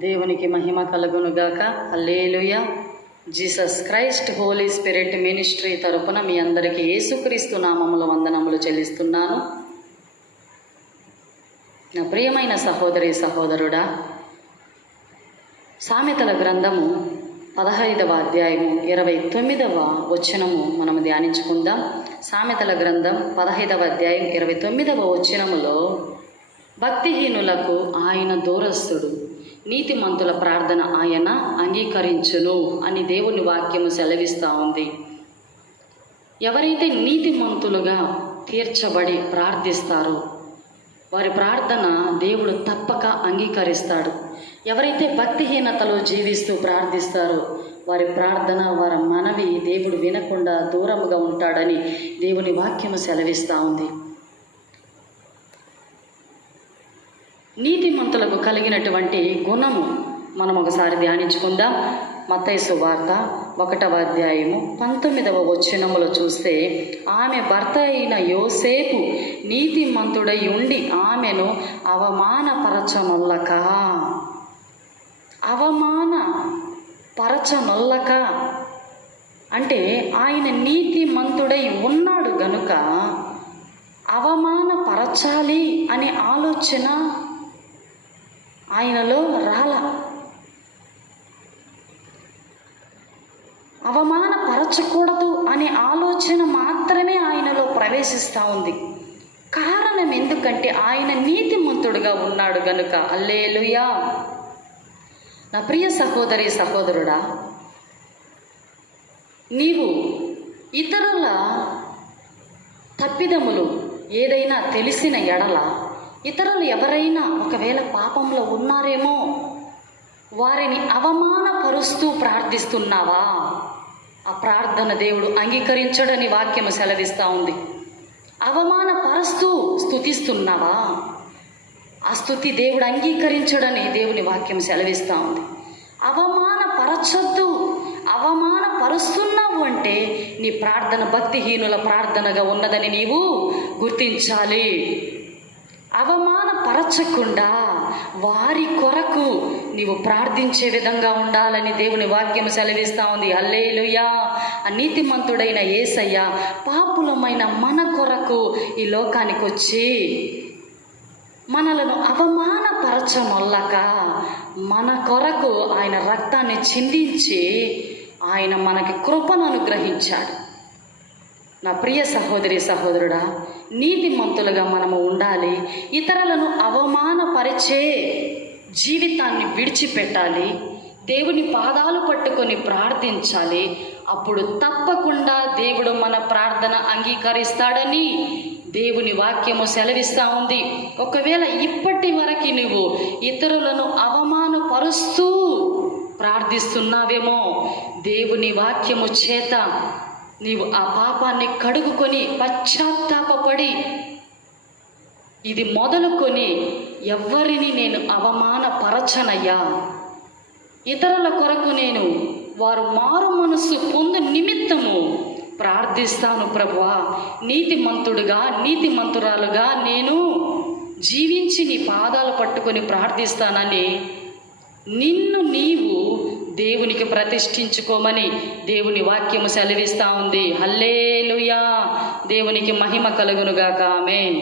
దేవునికి మహిమ కలుగునుగాక. Hallelujah. Jesus Christ Holy Spirit ministry తరపున మీ అందరికీ యేసుక్రీస్తు నామములో వందనములు చెల్లిస్తున్నాను. నా ప్రియమైన సహోదరి సహోదరుడా, సామెతల గ్రంథము 15వ అధ్యాయము 29వ వచనము మనము ధ్యానించుకుందాం. సామెతల గ్రంథం 15వ అధ్యాయం 29వ వచనములో, భక్తిహీనులకు ఆయన దూరస్తుడు, నీతిమంతుల ప్రార్థన ఆయన అంగీకరించును అని దేవుని వాక్యము సెలవిస్తూ ఉంది. ఎవరైతే నీతిమంతులుగా తీర్చబడి ప్రార్థిస్తారో వారి ప్రార్థన దేవుడు తప్పక అంగీకరిస్తాడు. ఎవరైతే భక్తిహీనతలో జీవిస్తూ ప్రార్థిస్తారో వారి ప్రార్థన, వారి మనవి దేవుడు వినకుండా దూరంగా ఉంటాడని దేవుని వాక్యము సెలవిస్తూ ఉంది. నీతిమంతులకు కలిగినటువంటి గుణము మనం ఒకసారి ధ్యానించుకుందాం. మత్తయి సువార్త 1వ అధ్యాయము 19వ వచనములో చూస్తే, ఆమె భర్త అయిన యోసేపు నీతిమంతుడై ఉండి ఆమెను అవమానపరచనొల్లక అంటే ఆయన నీతిమంతుడై ఉన్నాడు గనుక అవమానపరచాలి అనే ఆలోచన ఆయనలో రాల. అవమానపరచకూడదు అనే ఆలోచన మాత్రమే ఆయనలో ప్రవేశిస్తూ ఉంది. కారణం ఎందుకంటే ఆయన నీతిమంతుడుగా ఉన్నాడు గనుక. హల్లెలూయా. నా ప్రియ సహోదరి సహోదరుడా, నీవు ఇతరుల తప్పిదములు ఏదైనా తెలిసిన ఎడల, ఇతరులు ఎవరైనా ఒకవేళ పాపంలో ఉన్నారేమో వారిని అవమానపరుస్తూ ప్రార్థిస్తున్నావా? ఆ ప్రార్థన దేవుడు అంగీకరించడని వాక్యము సెలవిస్తూ ఉంది. అవమానపరుస్తూ స్తుతిస్తున్నావా? ఆ స్తుతి దేవుడు అంగీకరించడని దేవుని వాక్యం సెలవిస్తూ ఉంది. అవమానపరచొద్దు. అవమానపరుస్తున్నావు అంటే నీ ప్రార్థన భక్తిహీనుల ప్రార్థనగా ఉన్నదని నీవు గుర్తించాలి. అవమానపరచకుండా వారి కొరకు నీవు ప్రార్థించే విధంగా ఉండాలని దేవుని వాక్యం సెలవిస్తూ ఉంది. హల్లెలూయా. నీతిమంతుడైన యేసయ్య పాపులమైన మన కొరకు ఈ లోకానికి వచ్చి మనలను అవమానపరచమొల్లక మన కొరకు ఆయన రక్తాన్ని చిందించి ఆయన మనకి కృపను అనుగ్రహించాడు. నా ప్రియ సహోదరి సహోదరుడా, నీతిమంతులుగా మనము ఉండాలి. ఇతరులను అవమానపరిచే జీవితాన్ని విడిచిపెట్టాలి. దేవుని పాదాలు పట్టుకొని ప్రార్థించాలి. అప్పుడు తప్పకుండా దేవుడు మన ప్రార్థన అంగీకరిస్తాడని దేవుని వాక్యము సెలవిస్తూ ఉంది. ఒకవేళ ఇప్పటి వరకు నువ్వు ఇతరులను అవమానపరుస్తూ ప్రార్థిస్తున్నావేమో, దేవుని వాక్యము చేత నీవు ఆ పాపాన్ని కడుగుకొని పశ్చాత్తాపపడి, ఇది మొదలుకొని ఎవ్వరిని నేను అవమానపరచనయ్యా, ఇతరుల కొరకు నేను వారు మారు మనసు పొందు నిమిత్తము ప్రార్థిస్తాను ప్రభువా, నీతిమంతుడుగా నీతిమంతురాలుగా నేను జీవించి నీ పాదాలు పట్టుకొని ప్రార్థిస్తానని నిన్ను నీవు దేవునికి ప్రతిష్ఠించుకోమని దేవుని వాక్యము సెలవిస్తూ ఉంది. హల్లెలూయా. దేవునికి మహిమ కలుగునుగాక. ఆమేన్.